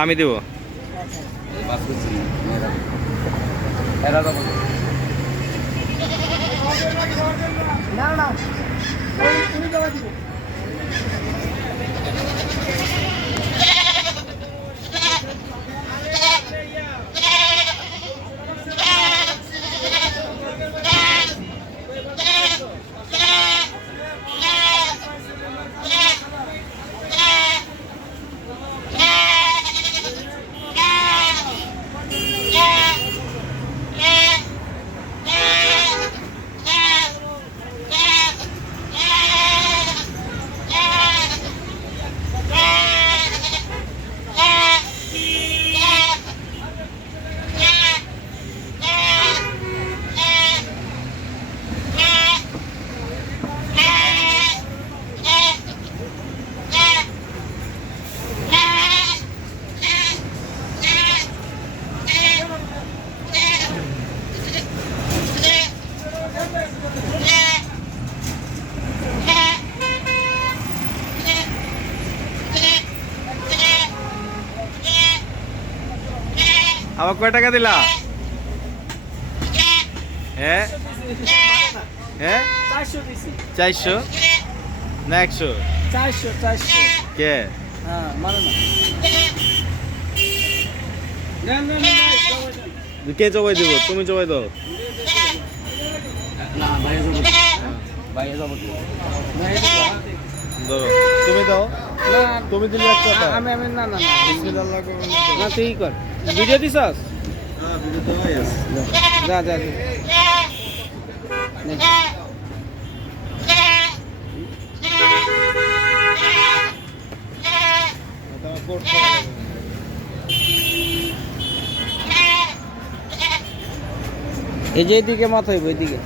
আমি দেবো। না না আমার কয় টাকা দিলা? হ্যাঁ? হ্যাঁ? চারশো? না একশো। চারশো চারশো কে? হ্যাঁ কে জবাই দিব? তুমি জবাই দাও। ধরো তুমি দাও। তুমি দিলে আমি আমি না না না তুই কর। ভিডিও দিছস? হ্যাঁ ভিডিও তো আছে যা যা এই যে এদিকে মাথা হইব এদিকে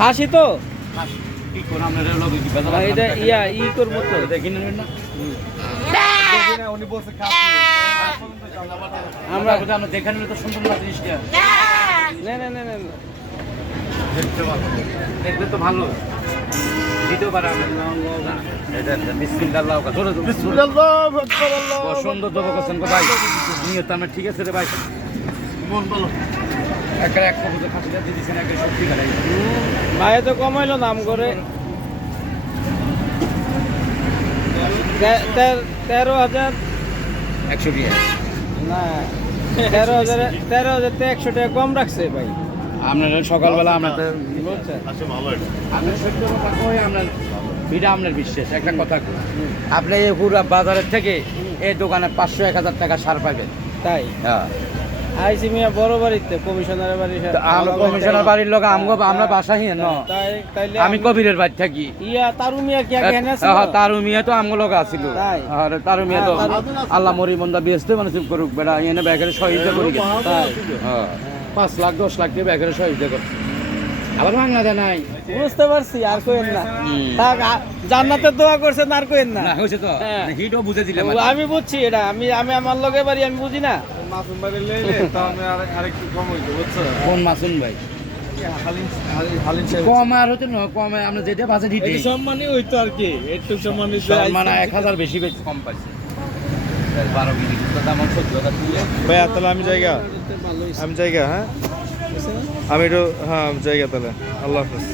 হাসি তো? না, এটা ইয়া ই করব তো। উনি বলছে আমরা দেখানো তো সুন্দর না জিনিসটা। না না না না না। দেখতে ভালো। তো ভালো। ঠিক আছে রে ভাই। মন বলো একটা এক কবুতর খাসি দিয়েছেন একটা সত্যি ভাই তো কমাইলো দাম করে তেরো হাজার। একশো বিয়ে না তেরো হাজার তেরো হাজার তো একশো টাকা কম রাখছে ভাই। আপনার সকালবেলা আমরা আচ্ছা ভালো এটা। আপনার বিশ্বাস একটা কথা আপনি এই পুরো বাজারের থেকে এই দোকানে পাঁচশো এক হাজার টাকা সার পাবেন। তাই? হ্যাঁ। আইসি মিয়া বড় বাড়িতে কমিশনারের বাড়ি আমরা কমিশনার বাড়ির লোক আমগো আমরা ন? আমি কবিরের বাড়ি থাকি। ইয়া তারু মিয়া কি হ্যাঁ, তারু মিয়া তো আমগো লোক আছিল। আর তারু মিয়া তো হ্যাঁ, আল্লাহ মরি বন্দা বিয়েস্তে মানে চুপ করুক বেড়া এনে ব্যাগের শহীদ করি তাই। হ্যাঁ। পাঁচ লাখ দশ লাখ দিয়ে ব্যাগের শহীদ করছে আবার বাংলা দেয় নাই। বুঝতে পারছি আর কোয়েন না। জান্নাতের দোয়া করছেন আর কোয়েন না। হয়েছে তো। হ্যাঁ। হিটও বুঝে দিলে ও, আমি বুঝছি এটা। আমি আমি আমার লগে বাড়ি আমি বুঝি না। মাসুম বাড়ি লইলে তো আমি আরেকটু কম হইতো বুঝছ? কোন মাসুন ভাই? কম আর হতে না কম আমরা যেটা বাজে দিতে একটু সম্মানই হইতো আর কি একটু সম্মান মানে এক হাজার বেশি বেশি কম পাইছে। বারো কেজি দাম তাহলে আমি জায়গা আমি জায়গা হ্যাঁ? আমি একটু হ্যাঁ জায়গা তাহলে। আল্লাহ হাফেজ।